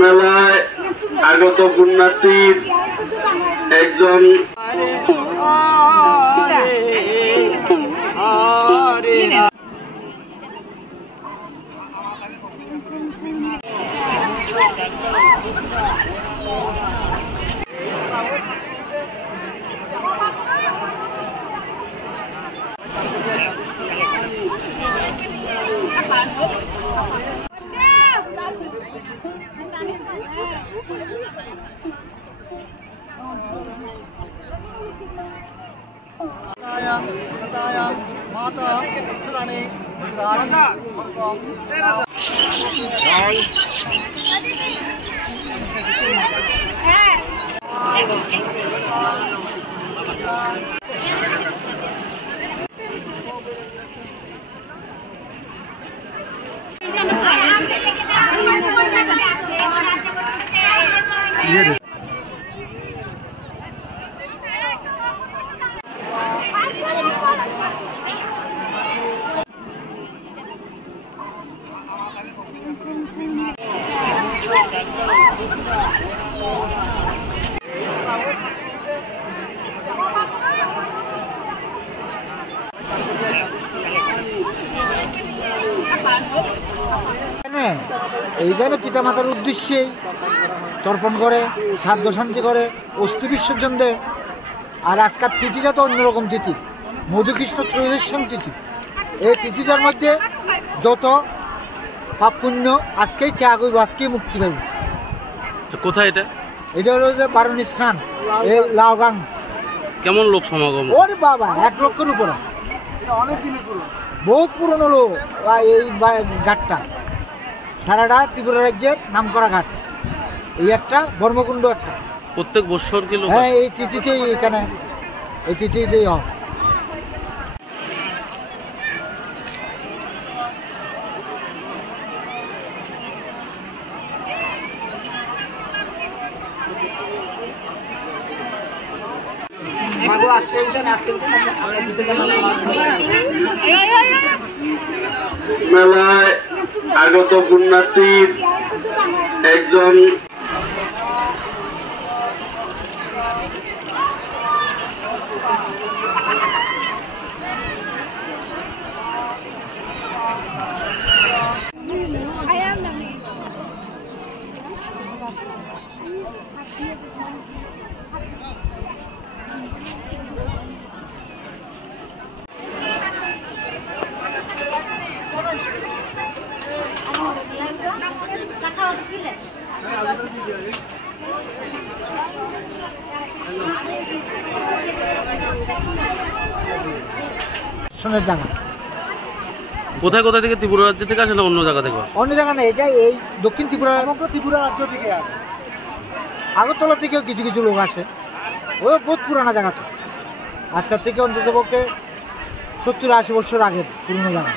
মেলায় আগত পুণ্যার্থীর একজন এইখানে পিতামাতার উদ্দেশ্যে তর্পণ করে, শ্রাদ্ধ শান্তি করে, অস্থি বিসর্জন দেয়। আর আজকাল তিথিটা তো অন্যরকম তিথি, মধুকৃষ্ণ ত্রয়োদশী তিথি। এই তিথিটার মধ্যে যত পাপ পুণ্য আজকেই ত্যাগ হইব, আজকেই মুক্তি পাইব। কোথায় এটা? এটা হলো যে বারুণী স্নান, এই লাউগাং। কেমন লোক সমাগম? ওরে বাবা, 1 লক্ষের উপরে, অনেক দিনের পুরনো, বহুত পুরনো লোক এই ঘাটটা। সারাটা ত্রিপুরা রাজ্যের নাম করা ঘাট। এই একটা বর্মকুণ্ড একটা, প্রত্যেক বছর কি লোক? হ্যাঁ, এই তিথিতেই এখানে, এই তিথিতেই হয়। মেলায় আগত পুণ্যার্থীর একজন কোথায় কোথায় থেকে? ত্রিপুরা রাজ্য থেকে আসে না অন্য জায়গা থেকে? অন্য জায়গা নেই, এটা এই দক্ষিণ ত্রিপুরা, ত্রিপুরা রাজ্য থেকে আসে। আগরতলা থেকেও কিছু কিছু লোক আসে। ওই বহুত পুরানা জায়গা তো, আজকাল থেকে অন্তত পক্ষে 70-80 বছর আগের পুরনো জায়গা।